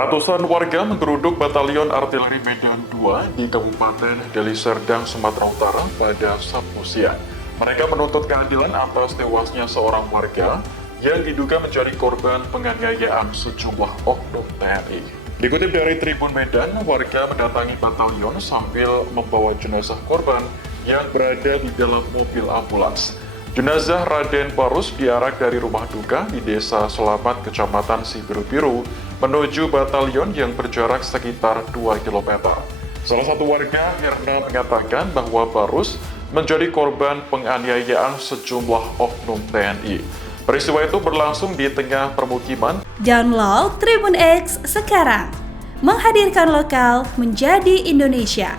Ratusan warga menggeruduk Batalion Artileri Medan II di Kabupaten Deli Serdang, Sumatera Utara pada Sabtu siang. Mereka menuntut keadilan atas tewasnya seorang warga yang diduga menjadi korban penganiayaan sejumlah oknum TNI. Dikutip dari Tribun Medan, warga mendatangi batalion sambil membawa jenazah korban yang berada di dalam mobil ambulans. Jenazah Raden Parus diarak dari rumah duka di Desa Selamat, Kecamatan Sibiru-Biru, menuju batalion yang berjarak sekitar 2 km. Salah satu warga, Herna, mengatakan bahwa Parus menjadi korban penganiayaan sejumlah oknum TNI. Peristiwa itu berlangsung di tengah permukiman. Download Tribun X sekarang, menghadirkan lokal menjadi Indonesia.